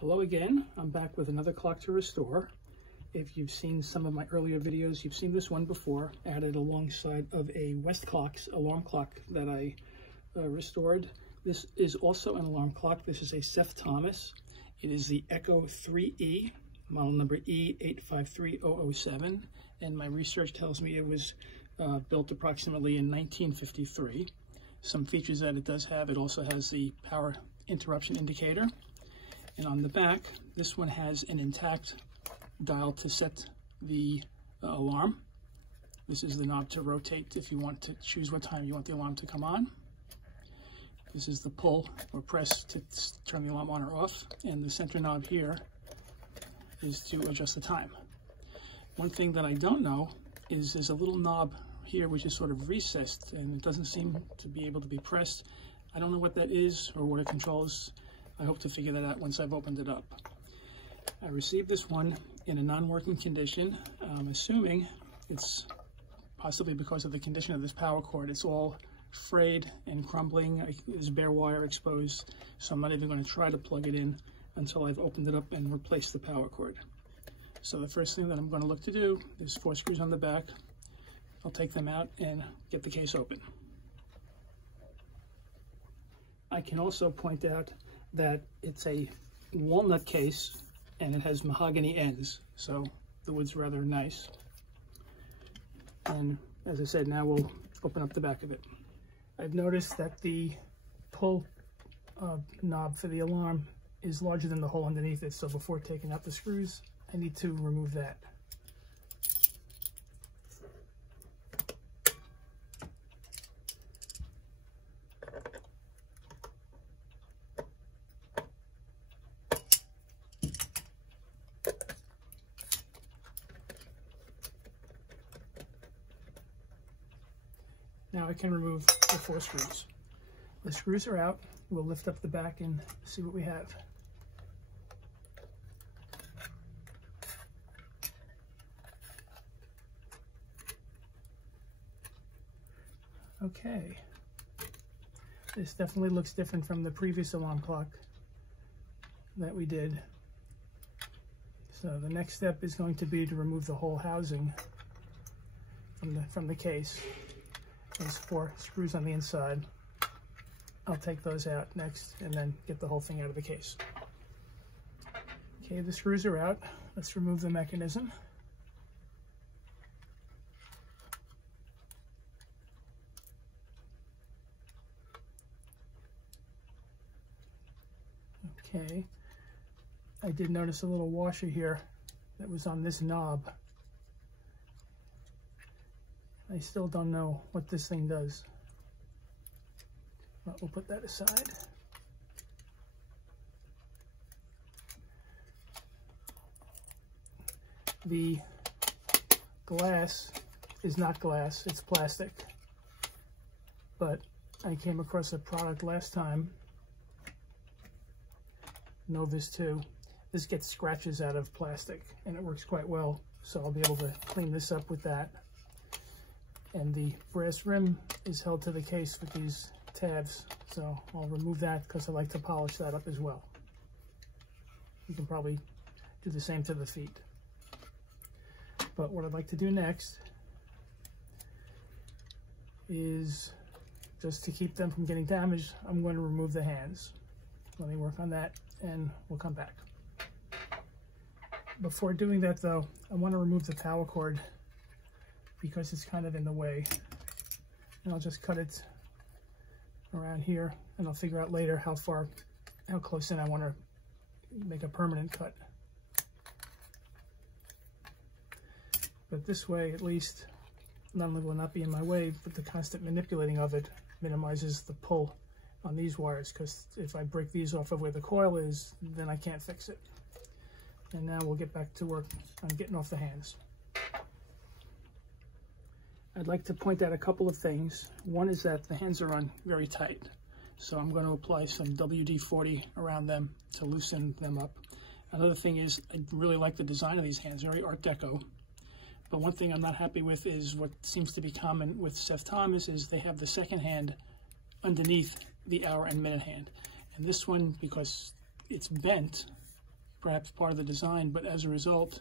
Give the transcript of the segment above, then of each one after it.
Hello again, I'm back with another clock to restore. If you've seen some of my earlier videos, you've seen this one before, added alongside of a Westclock's alarm clock that I restored. This is also an alarm clock. This is a Seth Thomas. It is the Echo 3E, model number E853007, and my research tells me it was built approximately in 1953. Some features that it does have, it also has the power interruption indicator. And on the back, this one has an intact dial to set the alarm. This is the knob to rotate if you want to choose what time you want the alarm to come on. This is the pull or press to turn the alarm on or off. And the center knob here is to adjust the time. One thing that I don't know is there's a little knob here which is sort of recessed and it doesn't seem to be able to be pressed. I don't know what that is or what it controls. I hope to figure that out once I've opened it up. I received this one in a non-working condition. I'm assuming it's possibly because of the condition of this power cord. It's all frayed and crumbling. There's bare wire exposed, so I'm not even going to try to plug it in until I've opened it up and replaced the power cord. So the first thing that I'm going to look to do, there's 4 screws on the back. I'll take them out and get the case open. I can also point out that it's a walnut case and it has mahogany ends, so the wood's rather nice. And as I said, now we'll open up the back of it. I've noticed that the pull knob for the alarm is larger than the hole underneath it, so before taking out the screws, I need to remove that. Now I can remove the 4 screws. The screws are out. We'll lift up the back and see what we have. Okay. This definitely looks different from the previous alarm clock that we did. So the next step is going to be to remove the whole housing from the case. There's 4 screws on the inside. I'll take those out next and then get the whole thing out of the case. Okay, the screws are out. Let's remove the mechanism. Okay, I did notice a little washer here that was on this knob. I still don't know what this thing does, but we'll put that aside. The glass is not glass, it's plastic, but I came across a product last time, Novus 2. This gets scratches out of plastic and it works quite well, so I'll be able to clean this up with that. And the brass rim is held to the case with these tabs, so I'll remove that because I like to polish that up as well. You can probably do the same to the feet. But what I'd like to do next is, just to keep them from getting damaged, I'm going to remove the hands. Let me work on that and we'll come back. Before doing that though, I want to remove the power cord because it's kind of in the way. And I'll just cut it around here and I'll figure out later how close in I want to make a permanent cut. But this way, at least, not only will it not be in my way, but the constant manipulating of it minimizes the pull on these wires, because if I break these off of where the coil is, then I can't fix it. And now we'll get back to work on getting off the hands. I'd like to point out a couple of things. One is that the hands are on very tight, so I'm going to apply some WD-40 around them to loosen them up. Another thing is, I really like the design of these hands, very Art Deco. But one thing I'm not happy with is what seems to be common with Seth Thomas is they have the second hand underneath the hour and minute hand. And this one, because it's bent, perhaps part of the design, but as a result,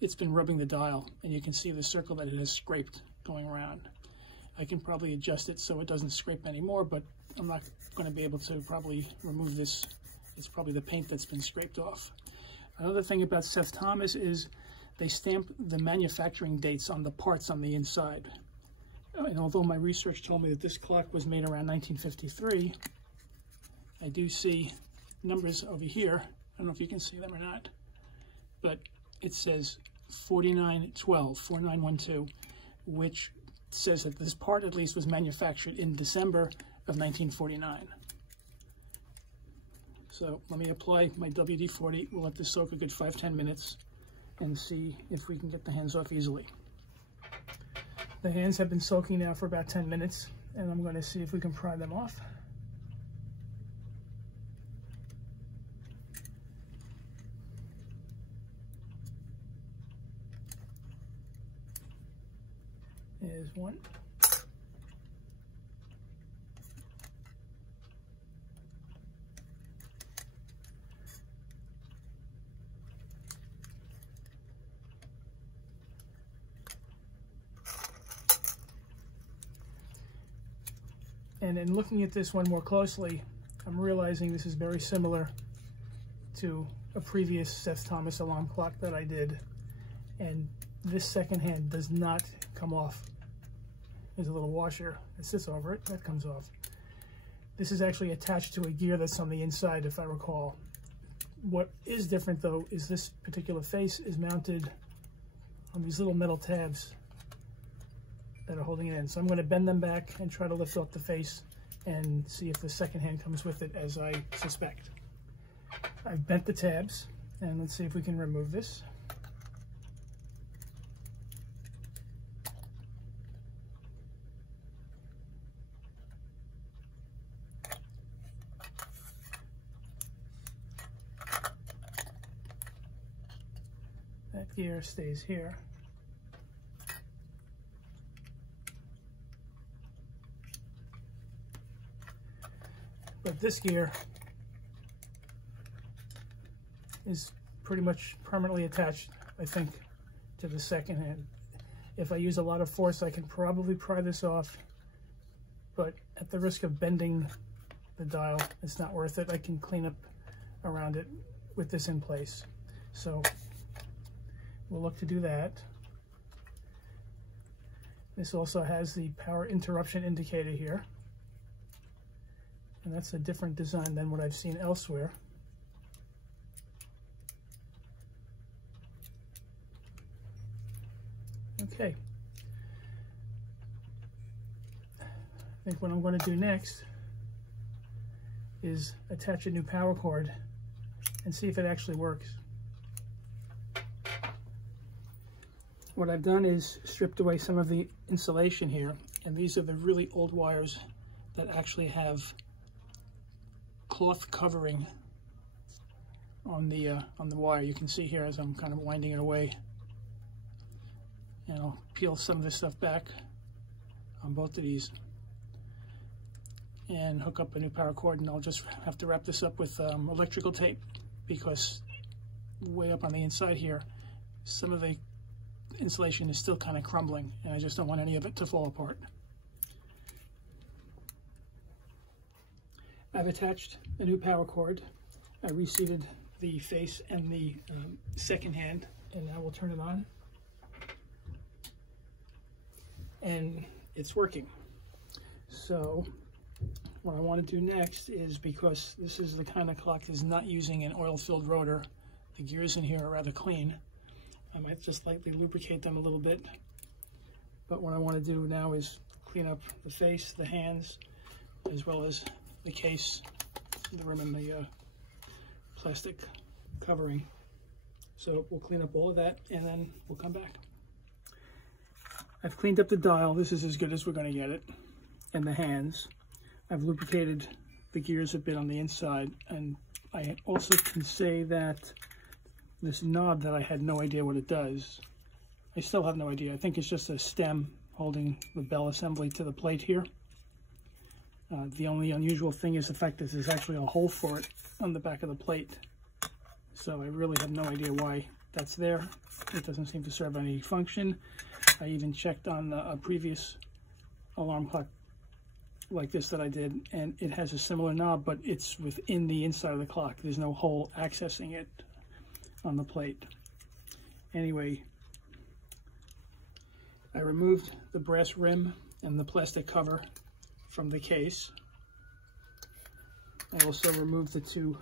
it's been rubbing the dial, and you can see the circle that it has scraped going around. I can probably adjust it so it doesn't scrape anymore, but I'm not going to be able to probably remove this. It's probably the paint that's been scraped off. Another thing about Seth Thomas is they stamp the manufacturing dates on the parts on the inside. And although my research told me that this clock was made around 1953, I do see numbers over here. I don't know if you can see them or not, but it says 4912, 4912, which says that this part at least was manufactured in December of 1949. So let me apply my WD-40. We'll let this soak a good 5-10 minutes and see if we can get the hands off easily. The hands have been soaking now for about 10 minutes, and I'm going to see if we can pry them off. There's one. And in looking at this one more closely, I'm realizing this is very similar to a previous Seth Thomas alarm clock that I did. And this second hand does not come off. There's a little washer that sits over it, that comes off. This is actually attached to a gear that's on the inside, if I recall. What is different though is this particular face is mounted on these little metal tabs that are holding it in. So I'm going to bend them back and try to lift off the face and see if the second hand comes with it, as I suspect. I've bent the tabs, and let's see if we can remove this. That gear stays here. But this gear is pretty much permanently attached, I think, to the second hand. If I use a lot of force, I can probably pry this off, but at the risk of bending the dial, it's not worth it. I can clean up around it with this in place. So we'll look to do that. This also has the power interruption indicator here. And that's a different design than what I've seen elsewhere. Okay. I think what I'm going to do next is attach a new power cord and see if it actually works. What I've done is stripped away some of the insulation here, and these are the really old wires that actually have cloth covering on the wire. You can see here as I'm kind of winding it away, and I'll peel some of this stuff back on both of these and hook up a new power cord, and I'll just have to wrap this up with electrical tape, because way up on the inside here some of the insulation is still kind of crumbling, and I just don't want any of it to fall apart. I've attached a new power cord. I reseated the face and the second hand, and now we'll turn it on. And it's working. So what I want to do next is, because this is the kind of clock that's not using an oil-filled rotor, the gears in here are rather clean. I might just lightly lubricate them a little bit. But what I want to do now is clean up the face, the hands, as well as the case, the rim, and the plastic covering. So we'll clean up all of that, and then we'll come back. I've cleaned up the dial. This is as good as we're going to get it. And the hands. I've lubricated the gears a bit on the inside, and I also can say that this knob that I had no idea what it does, I still have no idea. I think it's just a stem holding the bell assembly to the plate here. The only unusual thing is the fact that there's actually a hole for it on the back of the plate. So I really have no idea why that's there. It doesn't seem to serve any function. I even checked on a previous alarm clock like this that I did, and it has a similar knob, but it's within the inside of the clock. There's no hole accessing it on the plate. Anyway, I removed the brass rim and the plastic cover from the case. I also removed the two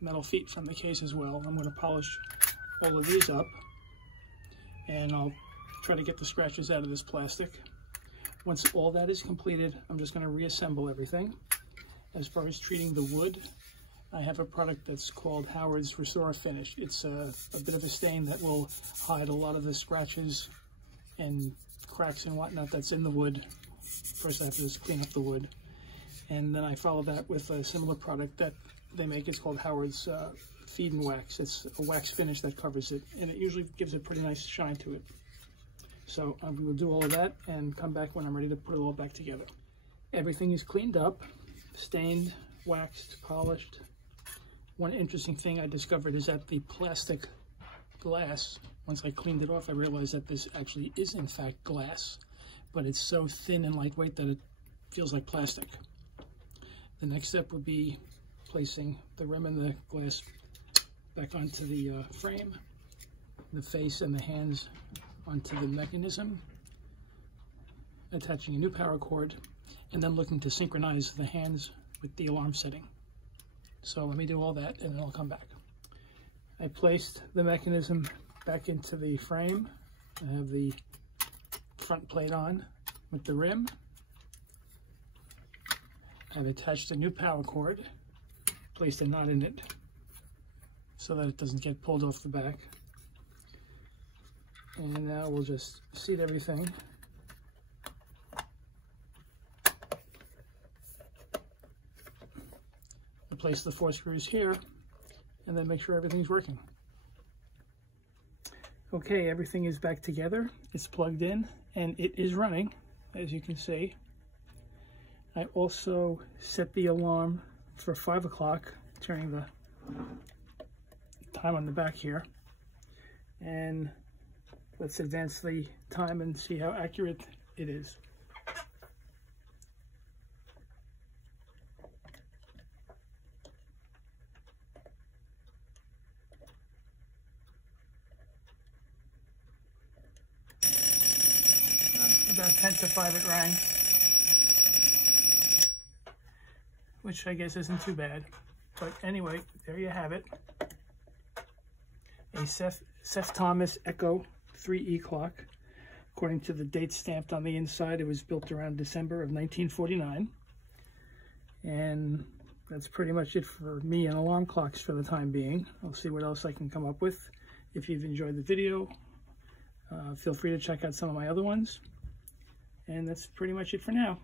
metal feet from the case as well. I'm going to polish all of these up, and I'll try to get the scratches out of this plastic. Once all that is completed, I'm just going to reassemble everything. As far as treating the wood, I have a product that's called Howard's Restore Finish. It's a bit of a stain that will hide a lot of the scratches and cracks and whatnot that's in the wood. First I have to just clean up the wood, and then I follow that with a similar product that they make. It's called Howard's Feed and Wax. It's a wax finish that covers it, and it usually gives a pretty nice shine to it. So we will do all of that and come back when I'm ready to put it all back together. Everything is cleaned up, stained, waxed, polished. One interesting thing I discovered is that the plastic glass, once I cleaned it off, I realized that this actually is in fact glass, but it's so thin and lightweight that it feels like plastic. The next step would be placing the rim and the glass back onto the frame, the face and the hands onto the mechanism, attaching a new power cord, and then looking to synchronize the hands with the alarm setting. So let me do all that and then I'll come back. I placed the mechanism back into the frame. I have the front plate on with the rim. I've attached a new power cord, placed a knot in it so that it doesn't get pulled off the back. And now we'll just seat everything. Place the 4 screws here and then make sure everything's working. Okay, everything is back together. It's plugged in and it is running, as you can see. I also set the alarm for 5 o'clock, turning the time on the back here. And let's advance the time and see how accurate it is. About 10 to 5 it rang, which I guess isn't too bad. But anyway, there you have it. A Seth Thomas Echo 3E clock. According to the date stamped on the inside, it was built around December of 1949. And that's pretty much it for me and alarm clocks for the time being. I'll see what else I can come up with. If you've enjoyed the video, feel free to check out some of my other ones. And that's pretty much it for now.